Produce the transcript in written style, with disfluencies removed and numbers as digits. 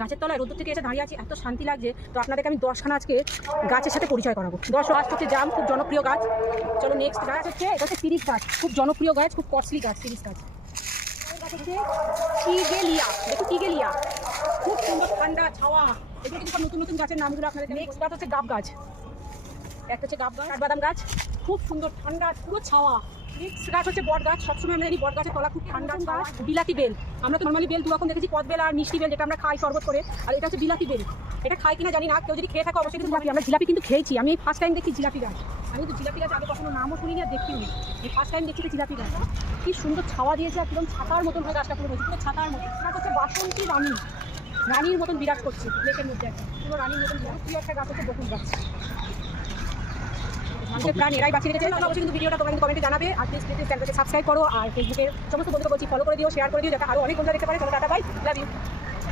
গাছের তলায় রোদ্দুর থেকে এসে দাঁড়িয়ে আছি, এত শান্তি লাগছে। তো আপনাদেরকে আমি 10খানা আজকে গাছের সাথে পরিচয় করাবো। 10 গাছ হচ্ছে জাম, খুব জনপ্রিয় গাছ। চলো নেক্সট গাছ হচ্ছে, এটা হচ্ছে শিরিষ গাছ, খুব জনপ্রিয় গাছ, খুব কস্টলি গাছ শিরিষ গাছ। গাছ হচ্ছে টিগেলিয়া, দেখো টিগেলিয়া, খুব সুন্দর ঠান্ডা ছাওয়া। এগুলো কিন্তু সব নতুন নতুন গাছের নামগুলো আপনাদের। নেক্সট গাছ হচ্ছে গাব গাছ, একটা হচ্ছে গাব গাছ, কাঠবাদাম গাছ, খুব সুন্দর ঠান্ডা পুরো ছাওয়া। নেক্সট গাছ হচ্ছে বট গাছ, সবসময় আমরা জানি বট গাছের তলা খুব ঠান্ডা গাছ। বিলাতি বেল, আমরা তো নর্মালি বেল দু রকম দেখেছি, পদ বেল আর মিষ্টি বেল, যেটা আমরা খাই শরবত করে। আর এটা হচ্ছে বিলাতি বেল, এটা খাই কিনা জানি না, কেউ যদি খেয়ে থাকে অবশ্যই কিন্তু জানি। আমরা জিলাপি কিন্তু খেয়েছি, আমি ফার্স্ট টাইম দেখি জিলাপি গাছ। আমি কিন্তু জিলাপি গাছ আগে কখনো নামও শুনিনি আর দেখিনি, এই ফার্স্ট টাইম দেখছি জিলাপি গাছ। কি সুন্দর ছাওয়া দিয়েছে, একদম ছাতার মতন হয়ে গাছটা পুরো, পুরো ছাতার মতো। গাছ হচ্ছে বাসন্তী রানী, রানীর মতন বিরাট করছে লেকের মধ্যে, একটা পুরো রানীর মতন বিরাট। প্রিয় একটা গাছ হচ্ছে বকুল গাছ। মানুষের প্রাণ এরাই বাঁচিয়ে রেখেছে। অবশ্যই কিন্তু ভিডিওটা তোমরা কিন্তু কমেন্টে জানাবে। আর প্লিজ চ্যানেলটাকে সাবস্ক্রাইব করো, আর ফেসবুকের সমস্ত বন্ধুকে বলছি ফলো করে দিও, শেয়ার করে দিও, যাতে আরও অনেক বন্ধুরা দেখতে পারে। চলো টাটা, বাই, লাভ ইউ।